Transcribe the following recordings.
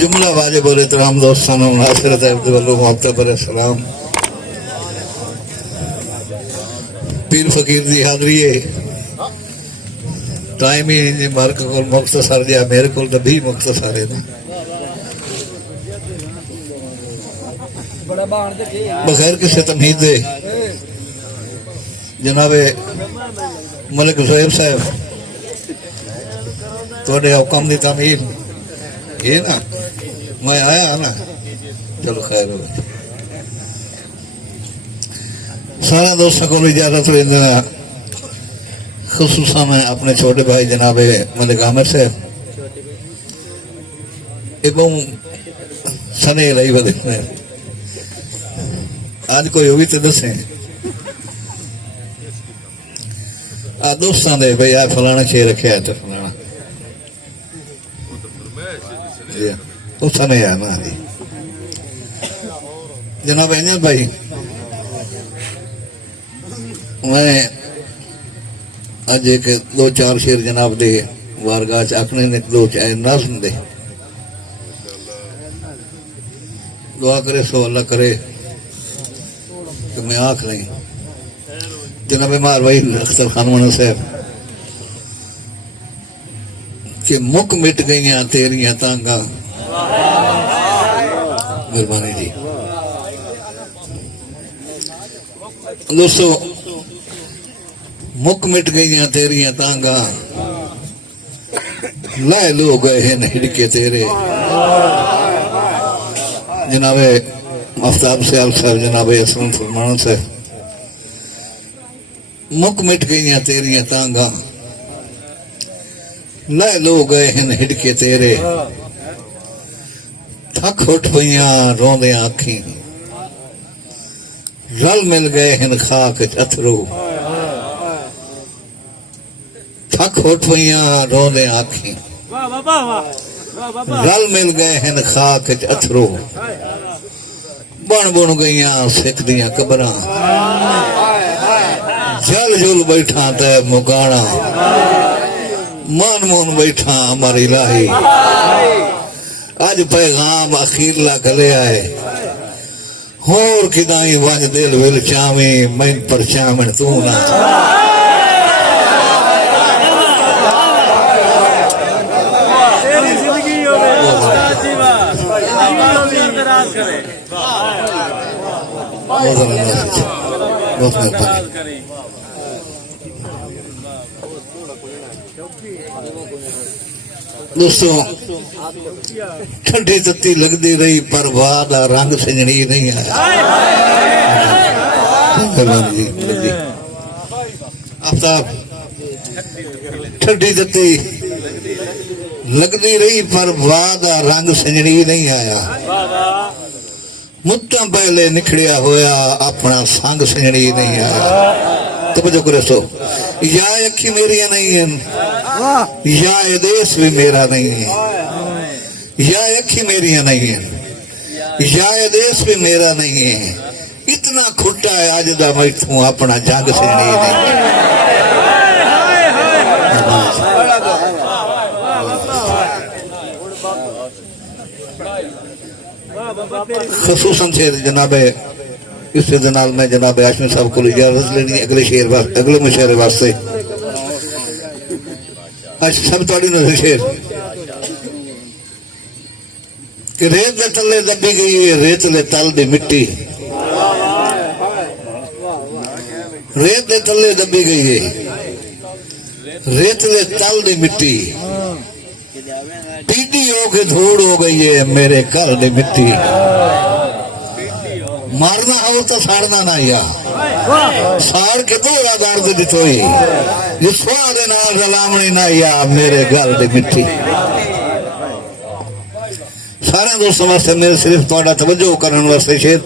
जुमला वाजे बोले तमाम दोस्तानों नासिरत अब्दुल्ला मोहब्बत पर सलाम। पीर फकीर की हाजरी है टाइम ही मार्क को मुख्तसर दिया मेरे को तो भी मुख्तसर है बगैर किसी तमहीद दे जनाबे मलिक ज़ोहैब साहब थोड़े हुक्म की तामील ये ना मैं आया ना चलो खैर हो सारा दोस्तों को इजाजत लेना खुसूसा मैं अपने छोटे भाई जनाबे मलिक आमिर साहब एवं सने रही बदे आज कोई होगी तो दसें आ दोस्तों दे भाई आ फलाना शेर रखे है तो फलाना उस नहीं है ना जनाब एंजल भाई मैं अज एक दो चार शेर जनाब दे वारगाह च आखने ने दो चाहे नाज़म दे दुआ करे सो अल्लाह करे कि मैं आख नहीं जनाब मार भाई अख्तर खान मना साहब कि मुक मिट गई तेरिया तांगा मेहरबानी जी दोस्तों मुक मिट गई तेरिया तांगा लाए लो गए हैं हिड़के तेरे जनाबे आफ्ताब सियाल साहब जनाबे असलम फरमान साहब मुक मिट गई तेरिया तांगा लाए लो गए हैं हिड़के तेरे थक उठ पईया रोंदे आखी रल मिल गए हैं खाक अथरू थक उठ पईया रोंदे आखी रल मिल गए हैं खाक अथरू बन बुन गई सिख दिया कबरां जल जुल बैठा तै मुगाना मान मोन बैठा हमारी लाही अज पैगाम अखीरला गले आए होर किदाई वंज दिल विल चावी मैं पर चावण तू ना दोस्तों ठंडी तत्ती लगती रही पर वादा रंग सजनी नहीं आया आफ्ताब ठंडी तत्ती लगती रही पर वादा रंग सजनी नहीं आया मुद्दा पहले निखड़िया होया अपना संग सजनी नहीं आया तो बजो करे सो या अखी मेरी नहीं है या ये देश भी मेरा नहीं है या अखी मेरी नहीं है या ये देश भी मेरा नहीं है इतना खुट्टा है आज दा मैं तू अपना जंग से नहीं खसूसन शेर जनाबे इस नाल मैं जनाब आशमी साहब को इजाजत लेनी अगले शेर अगले मुशायरे वास्ते अच्छा सब थोड़ी नजर शेर कि रेत दे तले दबी गई है रेत ले तल दी मिट्टी रेत दे तले दबी गई है रेत ले तल दी मिट्टी पीटी हो के धूड़ हो गई है मेरे घर दी मिट्टी मारना हो तो साड़ना ना या साड़ के तो दर्द दितोई जिस दे नाल रलामणी ना या मेरे गल दी मिट्टी सारे दोस्तों वास्ते मेरे सिर्फ थोड़ा तवज्जो करने वास्ते शेर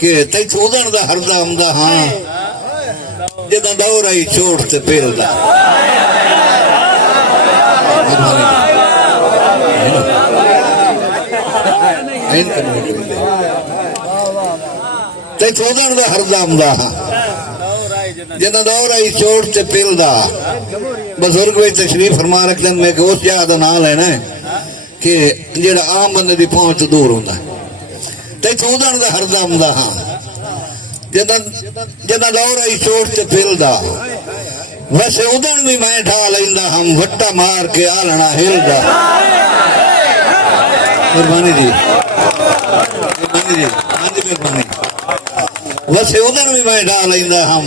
कि तैथों उदण दा हरदा आंदा हां जदा दौर आई चोट ते पेलदा तैथों उदण दा हरदा आंदा हां जदा दौर आई चोट ते पेलदा बुजुर्ग वे तशरीफ फरमा रखते मैं उस जगह दा नाम लेना है कि जेड़ा आम बंदे की पहुंच तो दूर होंदा ते उदण दा हरदम दा हाँ जदा दौर आई चोट ते फिरदा वैसे उदण भी मैं ढा लेंदा हम वट्टा मार के आलना हिलदा। मेहरबानी जी, मेहरबानी जी, हाँ जी मेहरबानी। वैसे उदण भी मैं ढा लेंदा हम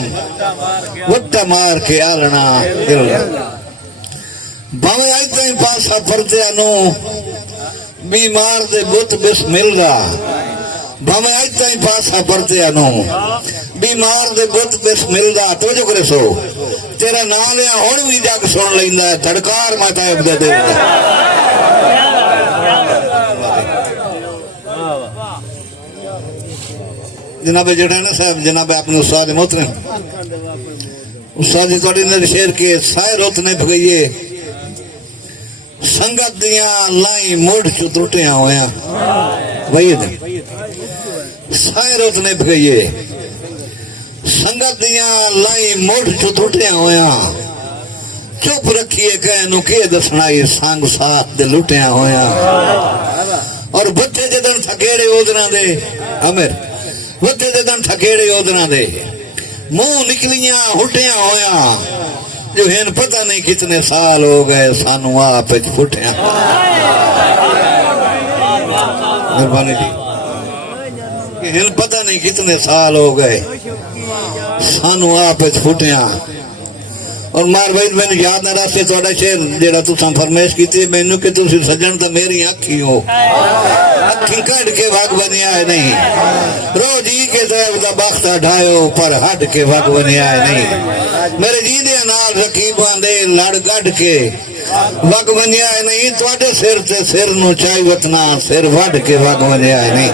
वट्टा मार के आलना हिलदा। भावे अज ताईं पासा परतिया नूं बीमार दे बुत बिस मिलदा। भावे अज ताईं पासा परतिया नूं बीमार दे बुत बिस मिलदा। तवज्जो करे सो तेरा नाम लिया हुण भी जग सुन लैंदा है धड़कार माता दे देंदा। जनाबे जड़ाना साहब जनाबे अपने उस्ताद मोहतरम उस्ताद जी थोड़ी नजर शेर के साए रोत ने भगइए संगत दियां लाई मुड़ चु त्रुटियां होया वही साए रोत ने भगइए संगत दियां लाई मुड़ चु त्रुटियां होया चुप रखिए कहनू के दसना ये संग साथ दे लुटिया होया। और बच्चे जदन थकेड़े ओदना दे अमीर बच्चे जदन थकेड़े ओदना दे मुंह निकलियां हुटिया होया जो हेन पता नहीं कितने साल हो गए सानू आप फुटिया। मेहरबानी जी हेन पता नहीं कितने साल हो गए सानू आप फुटिया। और मार भाई मैंने याद ना रास्ते थोड़ा शेर जेड़ा तुसां फरमाइश की मैनू कि तुसी सजन तो मेरी अखी हो अखी कढ़ के वग बनिया है नहीं रोज जी के दैव दा बख्त ढायो पर हट के वग बनिया है नहीं मेरे जीदे नाल रकीबां दे लड़ गढ़ के वग बनिया है नहीं तुहाडे सिर ते सिर नू चाई वतना सिर वढ़ के वग बनिया है नहीं।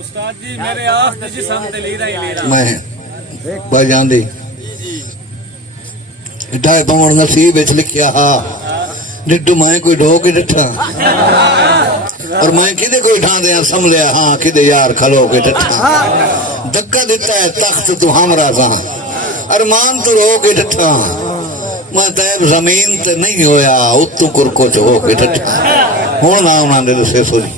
उस्ताद जी मेरे आस्ते जिस्म ते लीरा ही लीरा मैं भाई जांदी ढाई पवण नसीब विच लिखिया हा डिड्डू मैं कोई ढो के डिठा और मैं किदे कोई ठां दिया संभलिया हाँ किदे यार खलो के डिठा धक्का दिता है तख्त तू हमरा सा अरमान तू रो के डिठा मैं तैब जमीन ते नहीं होया उत्तू कुरको च हो के डिठा हुण ना उन्हां दे दसे सोरी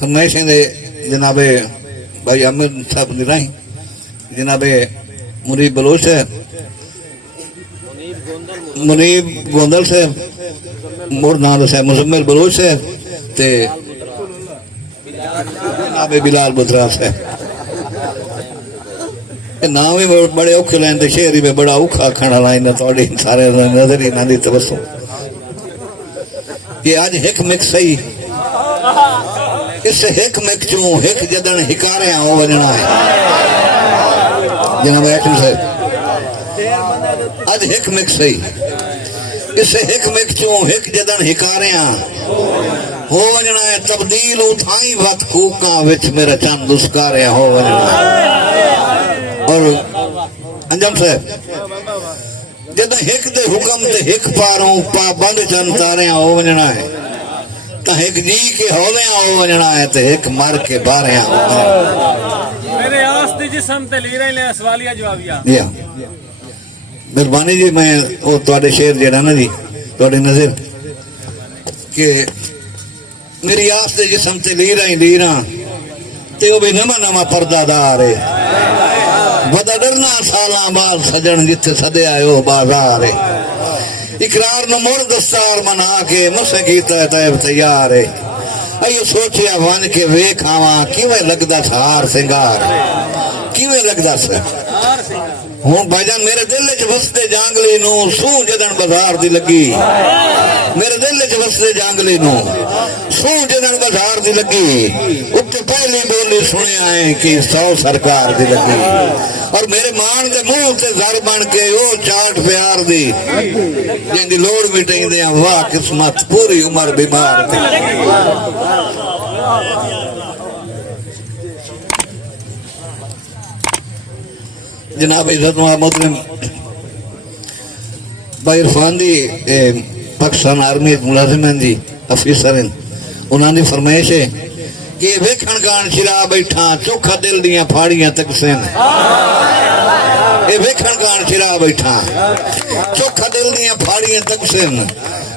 फरमाइश दे जनाबे भाई आमिर साहब निराही जनाबे मुनीब बलोच है मुनीब गोंदल से मोर नाम से मुजम्मिल बलोच है ते जनाबे बिलाल बुधरा से नाम ही बड़े औखे लैन ते शेर ही बड़ा औखा खाना लाइन थोड़ी सारे नजर ही ना दी तवसो ये आज हिक मिक सही इस हिक मिक चू हिक जदन हिकारे हो वजना है जनाब हाकिम साहब आज हिक मिक सही इस हिक मिक चू हिक जदन हिकारे हो वजना है तब्दील उठाई वत कूका विच मेरा चंद उसकारे हो वजना और अंजम साहब जद हिक दे हुक्म ते हिक पारों पाबंद चंद तारे हो वजना है तो एक जी के होले हो वजना है तो एक मर के बारे मेरे आस्ते जिस्म ते लीरा ही ले सवालिया जवाबिया या मेहरबानी जी मैं वो ਤੁਹਾਡੇ शेर जेड़ा ना जी ਤੁਹਾਡੀ नजर के मेरी आस्ते जिस्म ते लीरा ही लीरा ते वो भी नवा नवा पर्दादार है बदा डरना सालां बाद सजन जिथे सदे आयो बाजार है इकरार न मुड़ दस्तार मना के मुसे कीता तैब तैयार है अयो सोचिया वन के वेख आवा किवें लगदा हार सिंगार किवें लगदा स हुण भाईजान मेरे दिल च वसदे जांगली नू सू जदन बाजार दी लगी मेरे दिल च वसदे जांगली नू सू जदन बाजार दी लगी उत्ते पहली बोली सुनिया है कि 100 सरकार दी लगी और मेरे मान दे मुंह ते जर बन के ओ चाट प्यार दी जिंदी लोड़ मिटाइंदे वाह किस्मत पूरी उम्र बीमार दी जनाब इज्जत मोहतरम भाई इरफान दी पाकिस्तान आर्मी मुलाजिम हैं जी, अफीसर हैं, उन्होंने फरमाइश है कि वेखण गान शिरा बैठा चोखा दिल दियां फाड़ियां तक सेन, ये वेखण गान शिरा बैठा चोखा दिल दियां फाड़ियां तक सेन,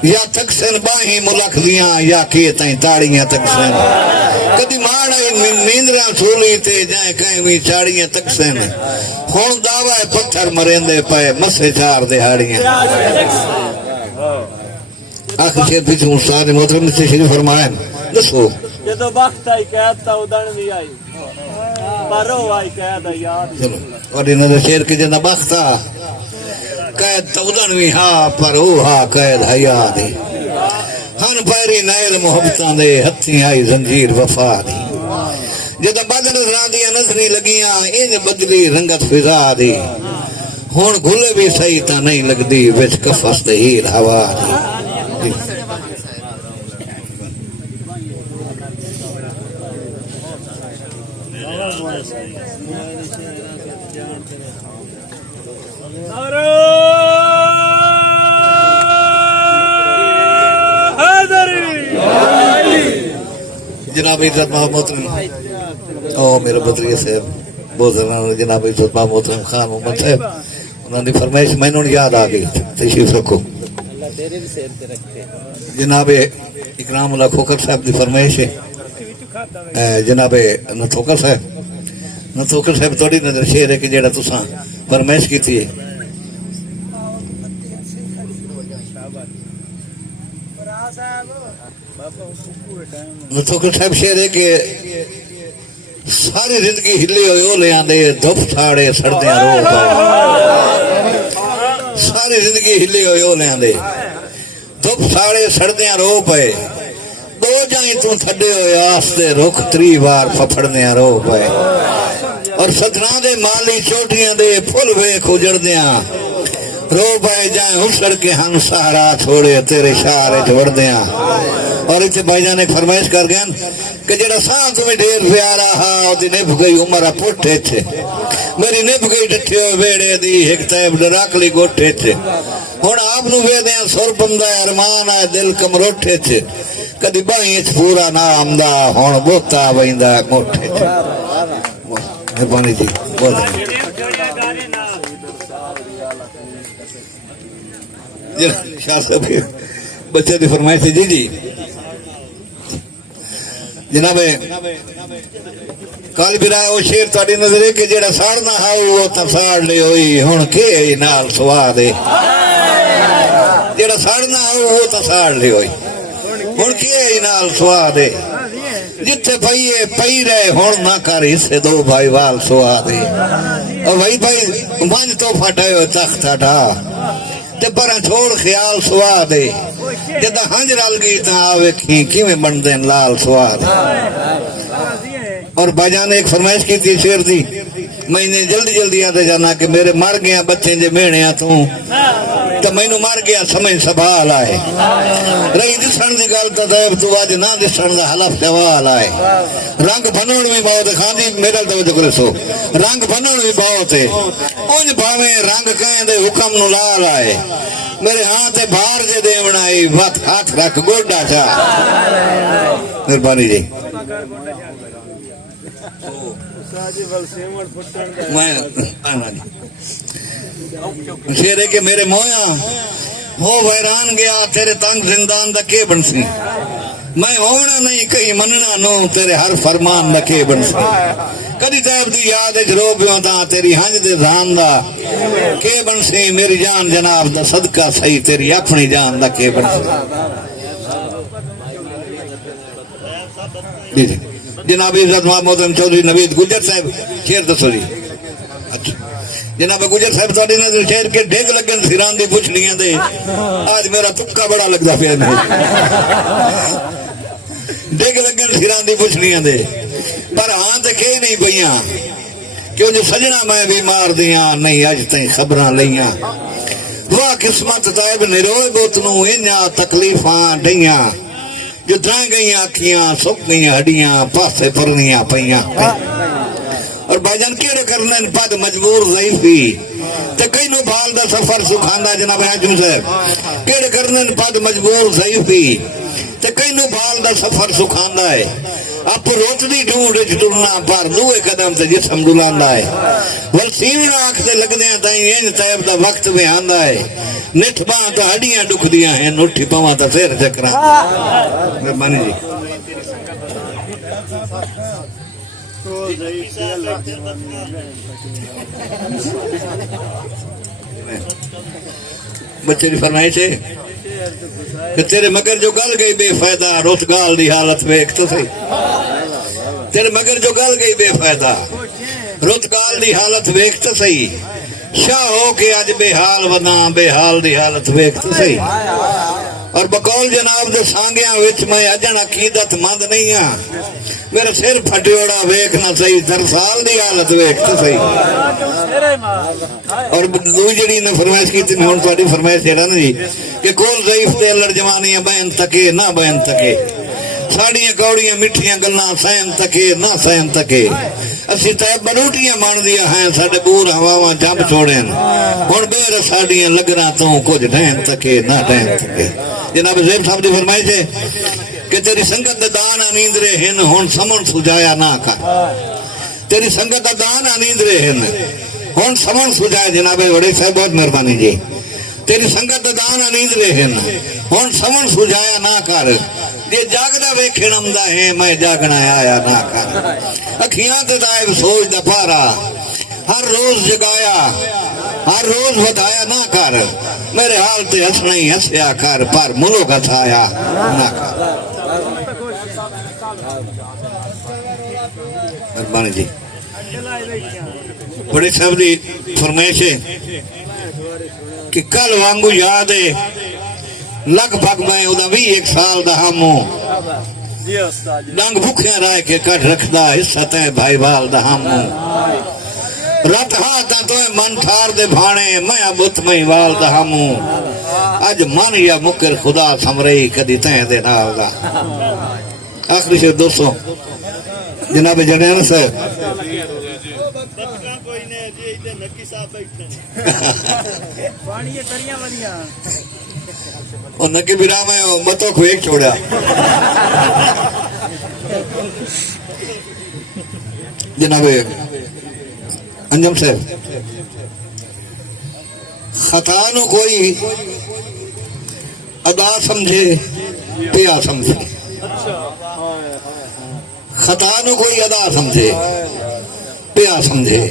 या तक सेन बाही मुलख दियां या के ताई ताड़ियां तक सेन, कदी माड़ आई नींदरा सूली ते जाए कहीं भी चाड़ियां तक सेन, हुण दावा है पत्थर मरेंदे पे मसे चार दिहाड़ियां। आखिर शेर पीछे उस्ताद मोहतरम से शरीफ फरमाया दसो ਜਦੋਂ ਵਕਤ ਆਈ ਕਹਿਤ ਤਾਂ ਉਦਣ ਵੀ ਆਈ ਪਰ ਉਹ ਆਈ ਕਹਿਤ ਯਾਦ चलो और इन्होंने शेर के जना बख्ता कैद तो उदन भी हा पर ओ हा कैद हया दी हन पैरी नायल मोहब्बतां दे हथी आई जंजीर वफा दी जद बदल रांदियां नजरी लगियां इंज बदली रंगत फिजा दी हुण घुले भी सही ता नहीं लगदी विच कफस दे हीर हवा दी। जनाब इज्जत मोहतरम ओ मेरे बदरिया साहब बहुत जनाब इज्जत मोहतरम खान मोहम्मद साहब उन्होंने फरमाइश मैंने याद आ गई, तशरीफ रखो। जनाब इकराम उल्लाह खोखर साहब की फरमाइश है जनाब नथोकर साहब थोड़ी नजर शेर है कि जेड़ा तुसां फरमाइश की थी नथोकर साहब शेर है कि सारी जिंदगी हिले हुए ओ ले आंदे धुप छाड़े सड़दे रो पाए, सारी जिंदगी हिले हुए ओ ले आंदे धुप छाड़े सड़दे रो पाए, दो जाई तू थड्डे होए आस्ते रुख 3 बार फफड़दे रो पाए, और सतना दे माली चोटियां दे फुल वेख उजड़दियां रो पाए जाए हुसड़ के हम सहारा छोड़े तेरे शारे वड़दियां। और इतने भाईजान एक फरमाइश कर गए कि जेड़ा सां तुम्हें ढेर प्यारा हा ओदी निभ गई उमर पुठे च, मेरी निभ गई डठे वेड़े दी एक तैब डराकली गोठे च, हुण आप नु वेदियां सुर बंदा अरमान है दिल कमरोठे च, कदी बाही च पूरा ना आमदा हुण बोता वैंदा मोठे च। मेहरबानी जी बहुत शाह साहब बच्चे की फरमाइश है जी जनाब कल फिर वो शेर ताड़ी नजर है कि जेड़ा साड़ना हा वो तो साड़ ले होई हुण के नाल स्वाद है, जेड़ा साड़ना हा वो तो साड़ ले होई हुण के नाल स्वाद है, जिथे पईए पई रहे हुण ना कर हिस्से दो भाई वाल स्वाद है, और भाई भाई मंज तो फटायो तख्त हटा ते पर छोड़ ख्याल स्वाद है, जद हंज रल गई ता वेखी किवें बनदे लाल स्वाद। और बाजा ने एक फरमाइश की थी शेर दी, मैंने जल्दी जल्दी आते जाना कि मेरे मर गया बच्चे जे मेहणिया तू तो मैनू मर गया समझ सवाल आए, रही दिसण की गल तो तैब तू अज ना दिसण का हलफ सवाल आए, रंग बनण भी बहुत खांदी मेरे तवज्जो करे सो रंग बनण भी बहुत है, उंज भावे रंग कहें दे हुक्म नु लाल आए, मेरे हाथ बाहर जे देवण आई वत हाथ रख गोडा चा। मेहरबानी जी मैं शेर है कि मेरे मोया हो वैरान गया तेरे तंग जिंदान दा के बनसी, मैं होना नहीं कहीं मनना नो तेरे हर फरमान दा के बनसी, कदी तैब दी याद रो पियो ता तेरी हंज दे जान दा के बनसी, मेरी जान जनाब दा सदका सही तेरी अपनी जान दा के बनसी। जनाब इज्जत मोहतरम चौधरी नवीद गुजर साहब शेर दसो जी। अच्छा जनाब गुजर साहब थोड़ी नजर शेर के ढेग लगन सिरान दी पुछलियां दे आज मेरा तुक्का बड़ा लगदा पिया ढेग लगन सिरान दी पुछलियां दे पर हां ते के नहीं पईयां क्यों जो सजना मैं भी मार दियां नहीं अज तई खबरां लईयां, वाह किस्मत तायब निरोए बोत नू इन्ना तकलीफां डईयां, जो ड्रा गई अखियां सुक गई हड्डियां पासे परनियां पईयां, और और भाईजान केड़े करने पद मजबूर ज़ईफ़ी ते कई नो बाल दा सफर सुखांदा जनाब हाकिम साहब केड़े करने पद मजबूर ज़ईफ़ी ते कई नो बाल दा सफर सुखांदा है आप रोटदी ढूंढ टुरना पर दूए कदम ते जिस्म डुलांदा है वल सीवना आंख ते लगदे ताई इंज तैब दा वक्त में आंदा है निठ बां तो हड्डियां दुखदियां हैं उठी पवां तो सिर चकरा मेहरबानी जी बच्चे की फरमाइश है कि तेरे मगर जो गल गई बेफायदा रुत गाल दी हालत वेख तो सही तेरे मगर जो गल गई बेफायदा रुत गाल दी हालत वेख तो सही शाह हो के अज बेहाल वना बेहाल दी हालत वेख तो सही और बकौल जनाब दे सांगिया विच मैं अजन अकीदत मंद नहीं हां मेरा सिर फटियोड़ा वेख ना सही दरसाल दी हालत वेख तो सही और दूई जड़ी ने फरमाइश की थी हुन तुम्हारी फरमाइश जेड़ा ना जी कि कोल ज़ईफ़ ते लड़ जवानियां बहन तके ना बहन तके साड़ियां कौड़ियां मिठियां गल्लां सहन तके ना सहन तके असी तय बरूटियां मानदियां हैं साडे बूर हवावां जंप छोड़न हुन बेर साड़ियां लगरा तू कुछ ढहन तके ना ढहन तके जनाब ज़ैब साहब दी फरमाइश है कि तेरी संगत दा दान नींदरे हिन हुन समन सुझाया ना कर तेरी संगत दा दान नींदरे हिन हुन समन सुझाया जनाब बड़े साहब बहुत मेहरबानी जी तेरी संगत दा दान नींदरे हिन हुन समन सुझाया ना कर जे जागदा वेखण आंदा है मैं जागना आया ना कर अखियां ते ताइब सोच दा पारा हर रोज जगाया हर रोज बताया ना कर मेरे हाल ते हंसना ही हंसया कर पर मुलो गथाया ना कर मेहरबानी जी बड़े साहब दी फरमाइश है कि कल वांगू याद है लगभग मैं उदा भी 1 साल दा हमू डंग भुखिया रह के कट रखदा हिस्सा तै भाई बाल दा हमू रत हाथा तो मन ठार दे भाणे मैं बुत मई वाल दा हमू अज मन या मुकर खुदा समरई कदी तै दे नाल दा आखिरी शेर दोस्तों जनाब जड़ैन साहब कोई ने जी इते नक्की साहब बैठे पानी ये करियां वलियां और नक्की बिरा में बतो को एक छोड़ा जनाब अंजम साहब खता नु कोई अदा समझे पिया समझे खता नु कोई अदा समझे पिया समझे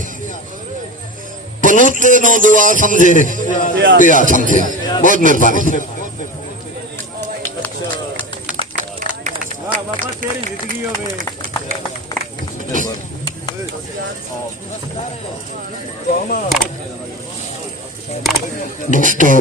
पनूते नो दुआ समझे पिया समझे बहुत मेहरबानी बाबा तेरी जिंदगी होवे दोस्तों